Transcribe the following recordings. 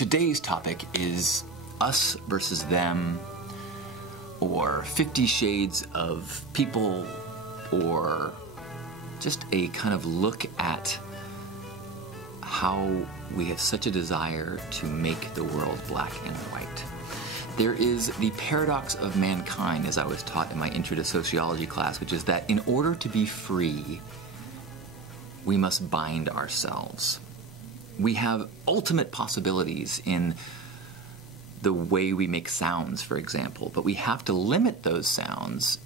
Today's topic is us versus them, or 50 Shades of People, or just a kind of look at how we have such a desire to make the world black and white. There is the paradox of mankind, as I was taught in my Intro to Sociology class, which is that in order to be free, we must bind ourselves. We have ultimate possibilities in the way we make sounds, for example, but we have to limit those sounds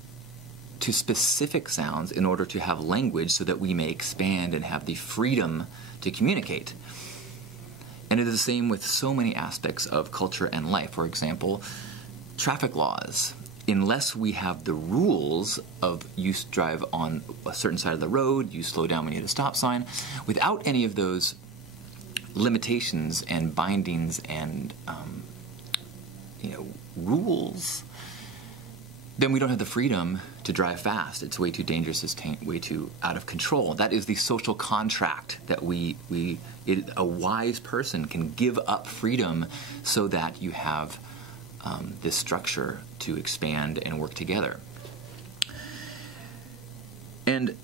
to specific sounds in order to have language so that we may expand and have the freedom to communicate. And it is the same with so many aspects of culture and life. For example, traffic laws. Unless we have the rules of you drive on a certain side of the road, you slow down when you hit a stop sign, without any of those limitations and bindings and rules, then we don't have the freedom to drive fast. It's way too dangerous. It's way too out of control. That is the social contract that a wise person can give up freedom so that you have this structure to expand and work together. And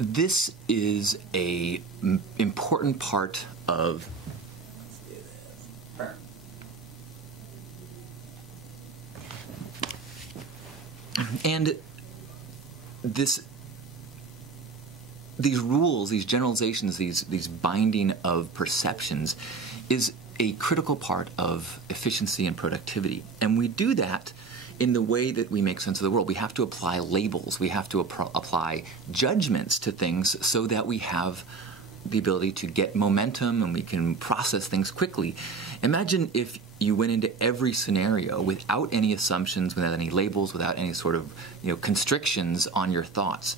this is a important part of these rules, these generalizations, these binding of perceptions is a critical part of efficiency and productivity. And we do that in the way that we make sense of the world. We have to apply labels. We have to apply judgments to things so that we have the ability to get momentum and we can process things quickly. Imagine if you went into every scenario without any assumptions, without any labels, without any sort of constrictions on your thoughts.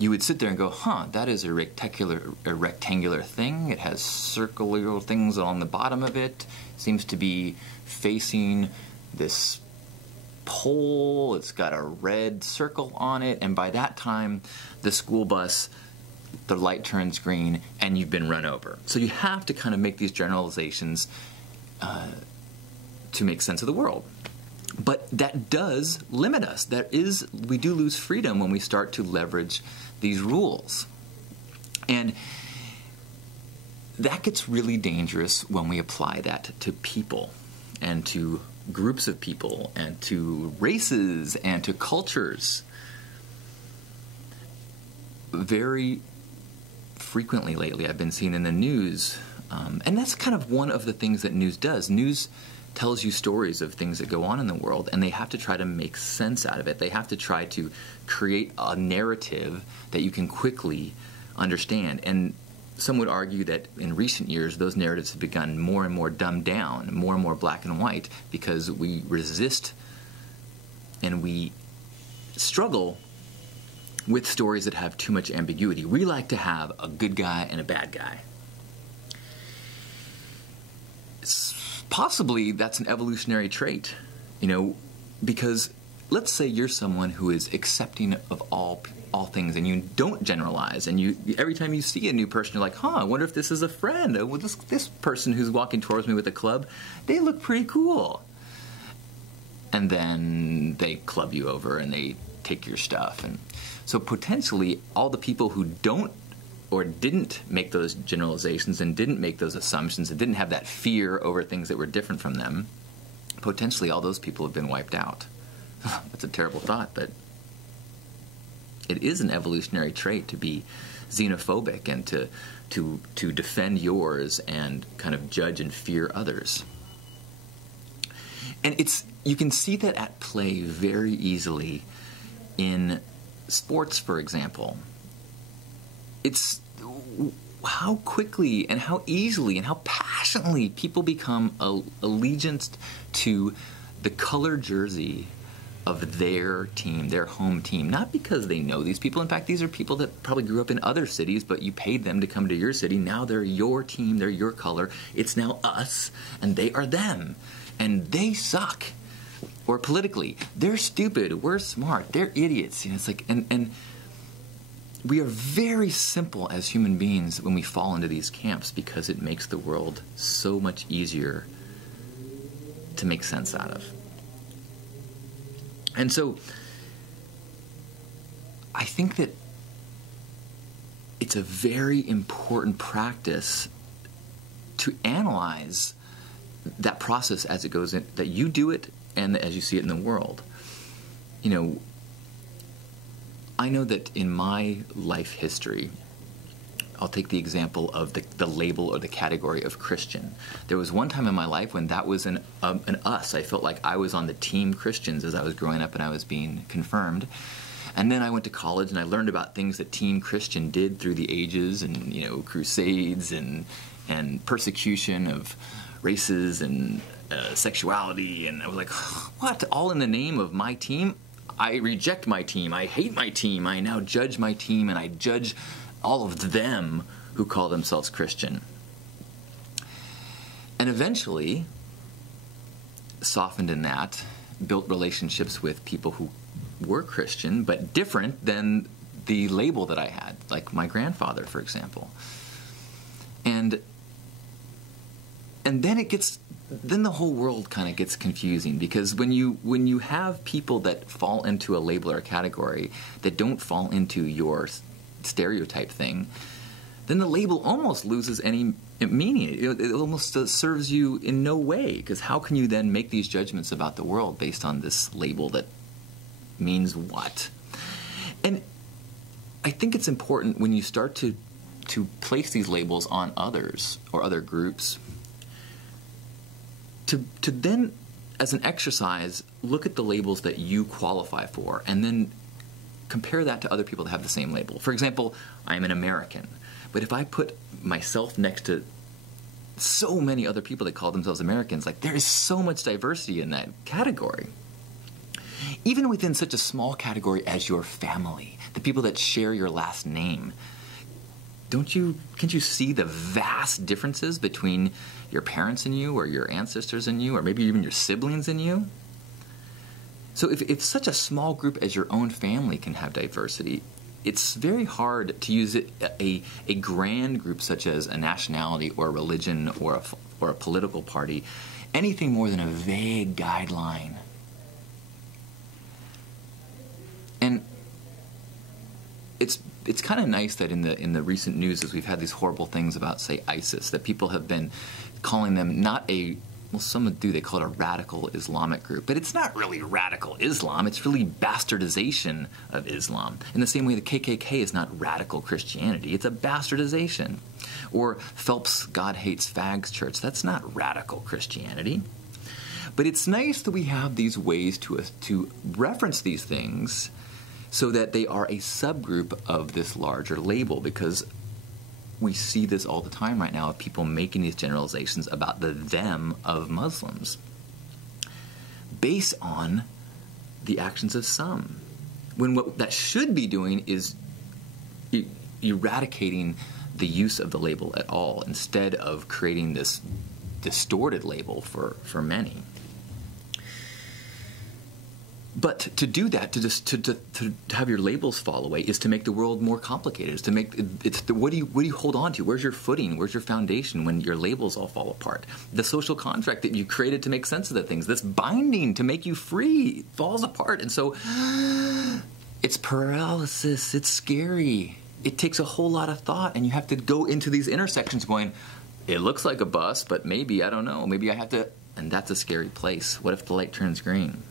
You would sit there and go, that is a rectangular thing. It has circular things along the bottom of it. It seems to be facing this pole. It's got a red circle on it. And by that time, the school bus, the light turns green, and you've been run over. So you have to kind of make these generalizations to make sense of the world. But that does limit us. We do lose freedom when we start to leverage these rules. And that gets really dangerous when we apply that to people and to groups of people and to races and to cultures. Very frequently lately I've been seeing in the news, and that's kind of one of the things that news does. News tells you stories of things that go on in the world, and they have to try to make sense out of it. They have to try to create a narrative that you can quickly understand. And some would argue that in recent years, those narratives have begun more and more dumbed down, more and more black and white, because we resist and we struggle with stories that have too much ambiguity. We like to have a good guy and a bad guy. Possibly that's an evolutionary trait, because let's say you're someone who is accepting of all things and you don't generalize, and every time you see a new person you're like, I wonder if this is a friend. Well, this person who's walking towards me with a club, they look pretty cool. And then they club you over and they take your stuff. And so potentially all the people who don't or didn't make those generalizations and didn't make those assumptions and didn't have that fear over things that were different from them, potentially all those people have been wiped out. That's a terrible thought, but it is an evolutionary trait to be xenophobic and to defend yours and kind of judge and fear others. And you can see that at play very easily in sports, for example. It's how quickly and how easily and how passionately people become allegiance to the color jersey of their team, their home team. Not because they know these people. In fact, these are people that probably grew up in other cities, but you paid them to come to your city. Now they're your team, they're your color. It's now us, and they are them. And they suck. Or politically, they're stupid, we're smart, they're idiots. It's like, and we are very simple as human beings when we fall into these camps, because it makes the world so much easier to make sense out of. And so I think that it's a very important practice to analyze that process as it goes in, that you do it and as you see it in the world. You know, I know that in my life history, I'll take the example of the label or the category of Christian. There was one time in my life when that was an us. I felt like I was on the team Christians as I was growing up and I was being confirmed. And then I went to college and I learned about things that Team Christian did through the ages, and, you know, crusades and persecution of races and sexuality. And I was like, what? All in the name of my team? I reject my team. I hate my team. I now judge my team, and I judge all of them who call themselves Christian. And eventually, softened in that, built relationships with people who were Christian, but different than the label that I had, like my grandfather, for example. And then the whole world kind of gets confusing, because when you have people that fall into a label or a category that don't fall into your stereotype thing, then the label almost loses any meaning. It almost serves you in no way, because how can you then make these judgments about the world based on this label that means what? And I think it's important when you start to place these labels on others or other groups, to then, as an exercise, look at the labels that you qualify for and then compare that to other people that have the same label. For example, I'm an American, but if I put myself next to so many other people that call themselves Americans, like, there is so much diversity in that category. Even within such a small category as your family, the people that share your last name, can't you see the vast differences between your parents and you, or your ancestors and you, or maybe even your siblings and you? So if such a small group as your own family can have diversity, it's very hard to use a grand group such as a nationality or a religion or a political party, anything more than a vague guideline. And it's kind of nice that in the recent news, as we've had these horrible things about, say, ISIS, that people have been calling them some do, they call it a radical Islamic group, but it's not really radical Islam, it's really bastardization of Islam. In the same way the KKK is not radical Christianity, it's a bastardization. Or Phelps' God Hates Fags Church, that's not radical Christianity. But it's nice that we have these ways to reference these things so that they are a subgroup of this larger label, because we see this all the time right now of people making these generalizations about the them of Muslims based on the actions of some, when what that should be doing is eradicating the use of the label at all, instead of creating this distorted label for many. But to do that, to have your labels fall away, is to make the world more complicated. Is to make what do you hold on to? Where's your footing? Where's your foundation when your labels all fall apart? The social contract that you created to make sense of the things, this binding to make you free, falls apart. And so it's paralysis. It's scary. It takes a whole lot of thought, and you have to go into these intersections going, it looks like a bus, but maybe, I don't know, maybe I have to, and that's a scary place. What if the light turns green?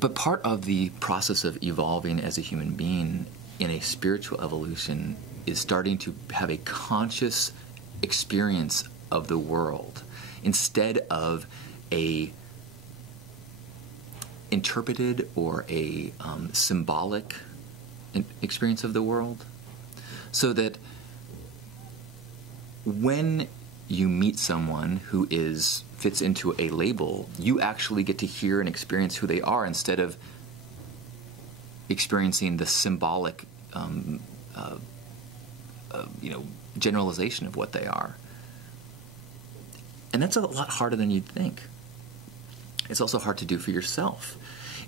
But part of the process of evolving as a human being in a spiritual evolution is starting to have a conscious experience of the world instead of a interpreted or a symbolic experience of the world. So that when you meet someone who fits into a label, you actually get to hear and experience who they are instead of experiencing the symbolic generalization of what they are. And that's a lot harder than you'd think. It's also hard to do for yourself.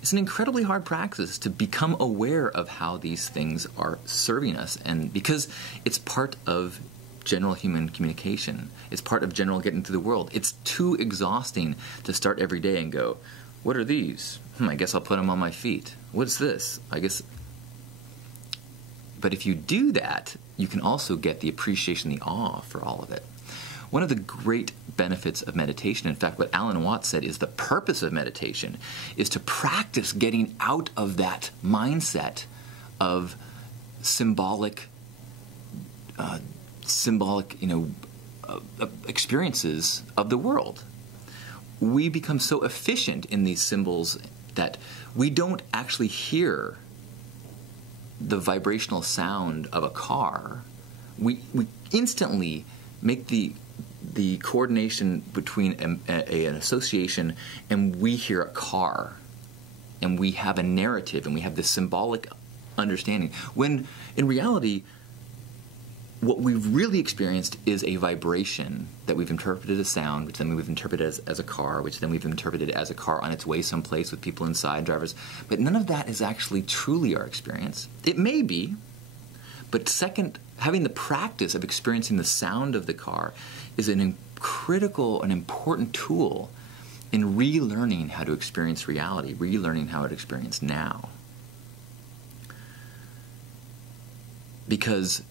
It's an incredibly hard practice to become aware of how these things are serving us, and because it's part of general human communication. It's part of general getting through the world. It's too exhausting to start every day and go, what are these? I guess I'll put them on my feet. What's this? I guess. But if you do that, you can also get the appreciation, the awe for all of it. One of the great benefits of meditation, in fact, what Alan Watts said is the purpose of meditation is to practice getting out of that mindset of symbolic experiences of the world. We become so efficient in these symbols that we don't actually hear the vibrational sound of a car. We instantly make the coordination between an association, and we hear a car, and we have a narrative, and we have this symbolic understanding. When in reality, what we've really experienced is a vibration that we've interpreted as sound, which then we've interpreted as a car, which then we've interpreted as a car on its way someplace with people inside, drivers. But none of that is actually truly our experience. It may be, but second, having the practice of experiencing the sound of the car is an critical and important tool in relearning how to experience reality, relearning how to experience now. Because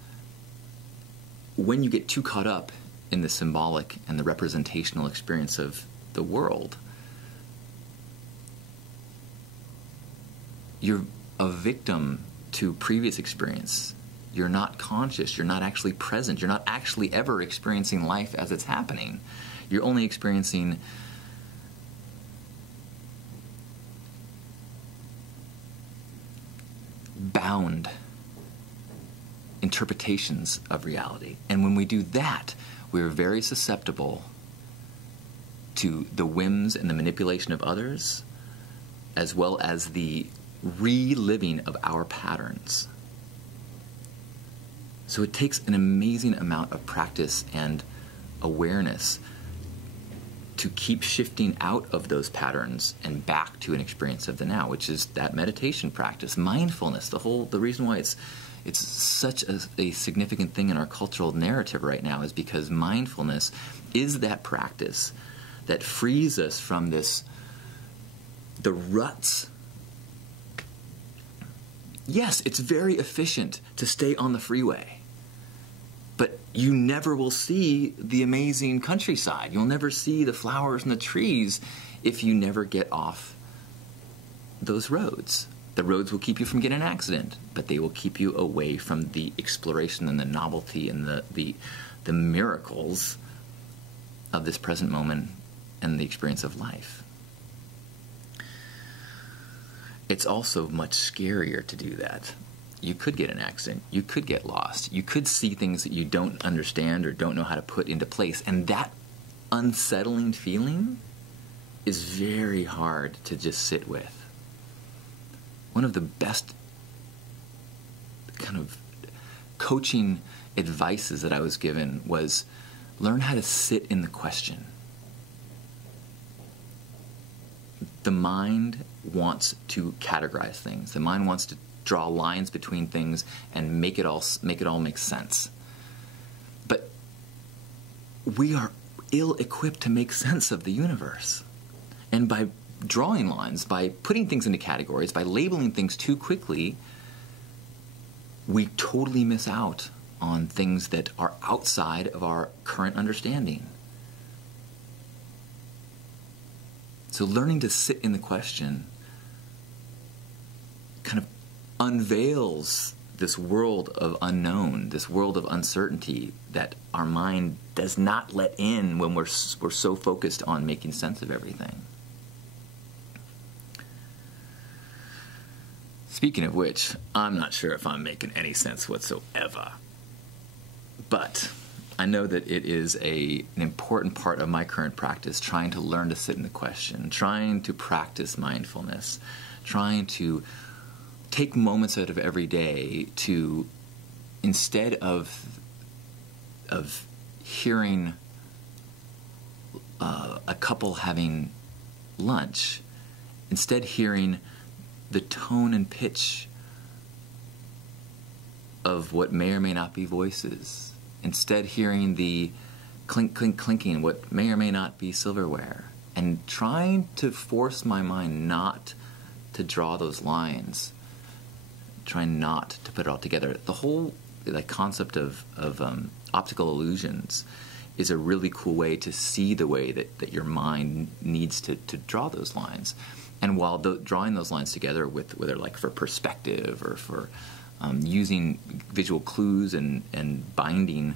when you get too caught up in the symbolic and the representational experience of the world, you're a victim to previous experience. You're not conscious. You're not actually present. You're not actually ever experiencing life as it's happening. You're only experiencing bound interpretations of reality. And when we do that, we're very susceptible to the whims and the manipulation of others, as well as the reliving of our patterns. So it takes an amazing amount of practice and awareness to keep shifting out of those patterns and back to an experience of the now, which is that meditation practice, mindfulness. The reason why it's such a significant thing in our cultural narrative right now is because mindfulness is that practice that frees us from the ruts. Yes, it's very efficient to stay on the freeway, but you never will see the amazing countryside. You'll never see the flowers and the trees if you never get off those roads. The roads will keep you from getting an accident, but they will keep you away from the exploration and the novelty and the miracles of this present moment and the experience of life. It's also much scarier to do that. You could get an accident. You could get lost. You could see things that you don't understand or don't know how to put into place. And that unsettling feeling is very hard to just sit with. One of the best kind of coaching advices that I was given was learn how to sit in the question. The mind wants to categorize things. The mind wants to draw lines between things and make it all make sense. But we are ill-equipped to make sense of the universe. And by drawing lines, by putting things into categories, by labeling things too quickly, we totally miss out on things that are outside of our current understanding. So learning to sit in the question kind of unveils this world of unknown, this world of uncertainty that our mind does not let in when we're so focused on making sense of everything. Speaking of which, I'm not sure if I'm making any sense whatsoever. But I know that it is an important part of my current practice, trying to learn to sit in the question, trying to practice mindfulness, trying to take moments out of every day to, instead of hearing a couple having lunch, instead hearing the tone and pitch of what may or may not be voices, instead hearing the clink, clink, clinking, what may or may not be silverware, and trying to force my mind not to draw those lines, trying not to put it all together. The whole concept of optical illusions is a really cool way to see the way that your mind needs to draw those lines. And while drawing those lines together, with whether for perspective or for using visual clues and binding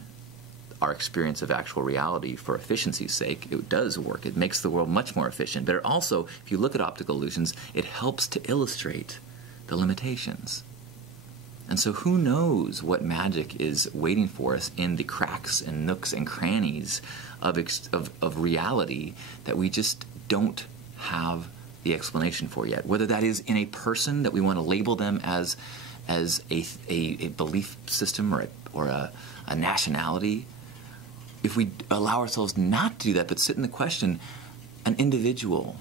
our experience of actual reality for efficiency's sake, it does work. It makes the world much more efficient. But it also, if you look at optical illusions, it helps to illustrate the limitations. And so who knows what magic is waiting for us in the cracks and nooks and crannies of reality that we just don't have the explanation for yet. Whether that is in a person that we want to label them as a belief system or a nationality. If we allow ourselves not to do that, but sit in the question, an individual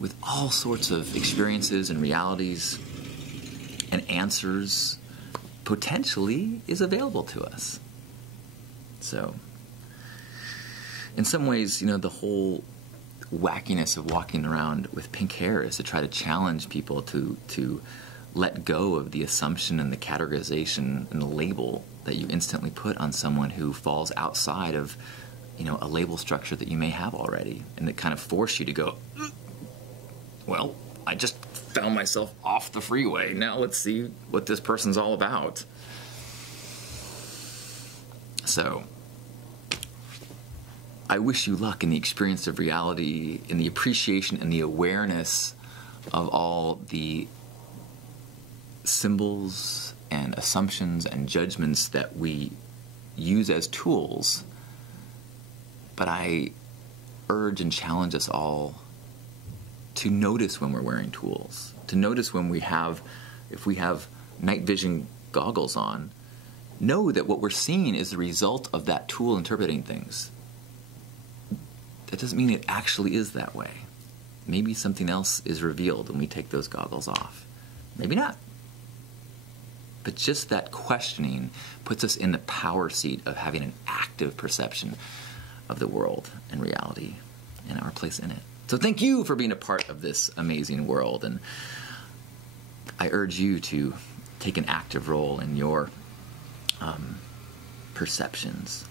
with all sorts of experiences and realities and answers potentially is available to us. So, in some ways, the whole wackiness of walking around with pink hair is to try to challenge people to let go of the assumption and the categorization and the label that you instantly put on someone who falls outside of, a label structure that you may have already, and that kind of force you to go, well, I just found myself off the freeway. Now let's see what this person's all about. So, I wish you luck in the experience of reality, in the appreciation and the awareness of all the symbols and assumptions and judgments that we use as tools. But I urge and challenge us all to notice when we're wearing tools, to notice when if we have night vision goggles on, know that what we're seeing is the result of that tool interpreting things. That doesn't mean it actually is that way. Maybe something else is revealed when we take those goggles off. Maybe not. But just that questioning puts us in the power seat of having an active perception of the world and reality and our place in it. So thank you for being a part of this amazing world, and I urge you to take an active role in your perceptions.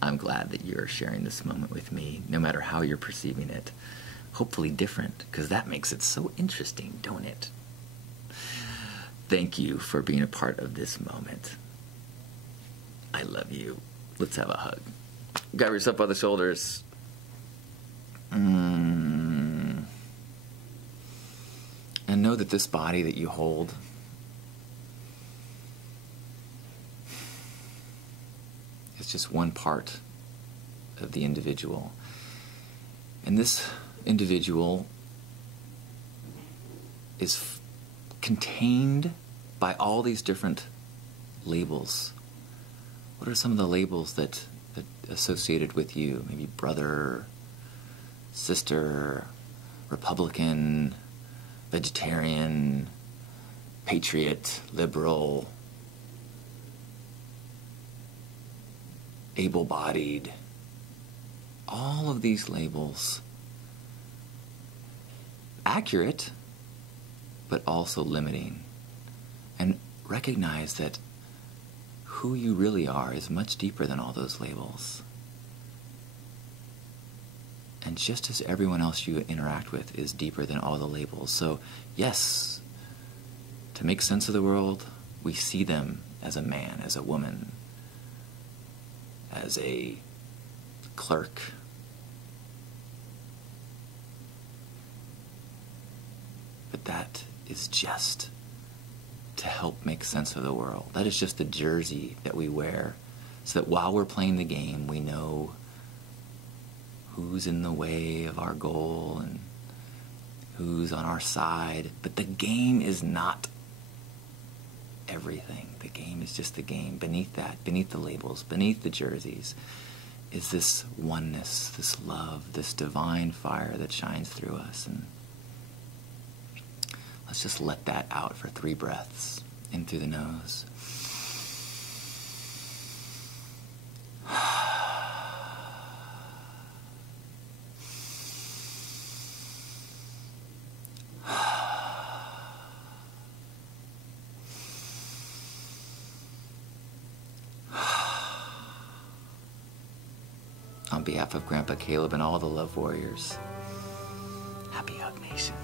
I'm glad that you're sharing this moment with me, no matter how you're perceiving it. Hopefully different, because that makes it so interesting, don't it? Thank you for being a part of this moment. I love you. Let's have a hug. Grab yourself by the shoulders. And know that this body that you hold is just one part of the individual. And this individual is contained by all these different labels. What are some of the labels that associated with you? Maybe brother, sister, Republican, vegetarian, patriot, liberal, able-bodied. All of these labels, accurate, but also limiting. And recognize that who you really are is much deeper than all those labels. And just as everyone else you interact with is deeper than all the labels. So, yes, to make sense of the world, we see them as a man, as a woman, as a clerk. But that is just to help make sense of the world. That is just the jersey that we wear, so that while we're playing the game, we know who's in the way of our goal and who's on our side. But the game is not everything. The game is just the game. Beneath that, beneath the labels, beneath the jerseys, is this oneness, this love, this divine fire that shines through us. And Let's just let that out for 3 breaths. In through the nose. On behalf of Grandpa Caleb and all the Love Warriors, happy Hug Nation.